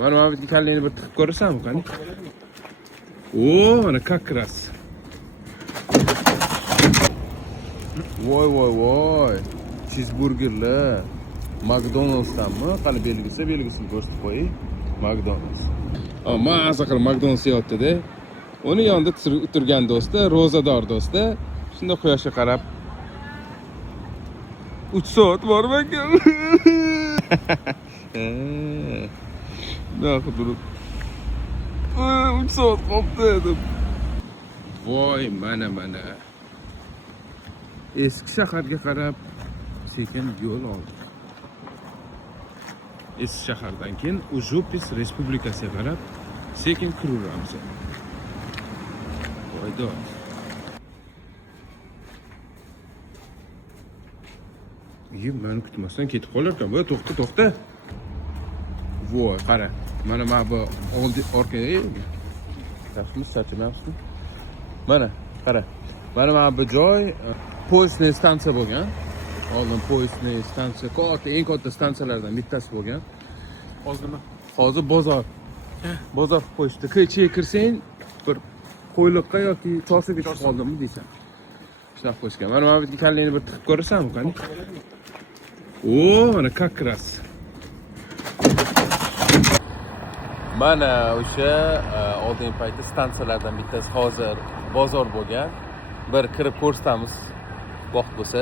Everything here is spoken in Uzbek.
Mana bu yerga kallangni bir tiqib ko'rasanmi, qani? Oo, mana как раз. Voy. Cheeseburgerlar. McDonald'sdanmi? Qani belgisini ko'rsatib qo'ying. McDonald's. Maza qilib McDonald's yeyapti-da. Uni yonida o'tirgan do'sti, rozador do'sti. Shunda quyoshga qarab 3 soat borib ekan. Naqd turib. 3 soat qoldi deb. Voy, mana. Eski shaharga qarab sekin yo'l oldik. Eski shahardan keyin Ujupis Respublikasiga qarab sekin kiraveramiz. Voydo. Meni kutmasdan ketib qolar-ekan. Voy, to'xta. Voy, qara. Mana bu orqaga tashxis charchamayapsizmi? Mana, qara. Mana bu joy poyezdniy stansiya bo'lgan. Oldin poyezdniy stansiya, eng katta stansiyalardan bittasi bo'lgan. Hozir bozor. Bozor qo'yishdi. Ichiga kirsang, bir qo'yliqqa yoki chorsuga chiqib qoldimmi deysan. Shunaqa qo'yishgan. Mana bu yerga kallangni bir tiqib ko'rasanmi, qani? Oo, mana как раз. Mana o'sha oldingi paytda stansiyalardan bittasi hozir bozor bo'lgan. Bir kirib ko'rsatamiz, vaqt bo'lsa.